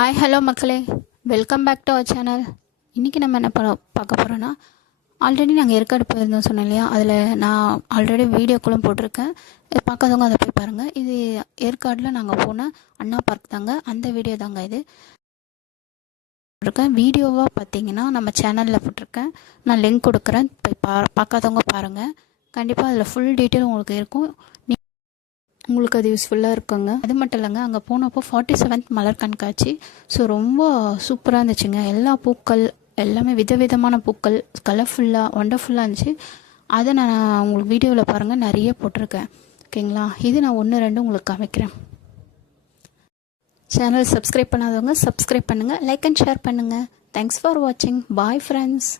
Hi hello மக்களே, welcome back to our channel. இன்றைக்கி நம்ம என்ன பார்க்க போகிறோன்னா, ஆல்ரெடி நாங்கள் ஏற்காடு போயிருந்தோம் சொன்னோம் இல்லையா, அதில் நான் ஆல்ரெடி வீடியோக்குள்ளும் போட்டிருக்கேன். இது பார்க்காதவங்க அதை போய் பாருங்கள். இது ஏற்காடில் நாங்கள் போன அண்ணா பார்க் தாங்க, அந்த வீடியோ தாங்க இது இருக்கேன். வீடியோவாக பார்த்தீங்கன்னா நம்ம சேனலில் போட்டிருக்கேன், நான் லிங்க் கொடுக்குறேன், போய் பார்க்காதவங்க பாருங்கள். கண்டிப்பாக அதில் ஃபுல் டீட்டெயில் உங்களுக்கு இருக்கும், உங்களுக்கு அது யூஸ்ஃபுல்லாக இருக்குங்க. அது மட்டும் இல்லைங்க, அங்கே போனப்போ 47th மலர் கண்காட்சி. ஸோ ரொம்ப சூப்பராக இருந்துச்சுங்க. எல்லா பூக்கள் எல்லாமே விதவிதமான பூக்கள் கலர்ஃபுல்லாக ஒண்டர்ஃபுல்லாக இருந்துச்சு. அதை நான் உங்களுக்கு வீடியோவில் பாருங்கள், நிறைய போட்டிருக்கேன். ஓகேங்களா, இது நான் 1-2 உங்களுக்கு காமிக்கிறேன். சேனல் சப்ஸ்கிரைப் பண்ணாதவங்க சப்ஸ்கிரைப் பண்ணுங்கள், லைக் அண்ட் ஷேர் பண்ணுங்கள். தேங்க்ஸ் ஃபார் வாட்சிங். Bye friends.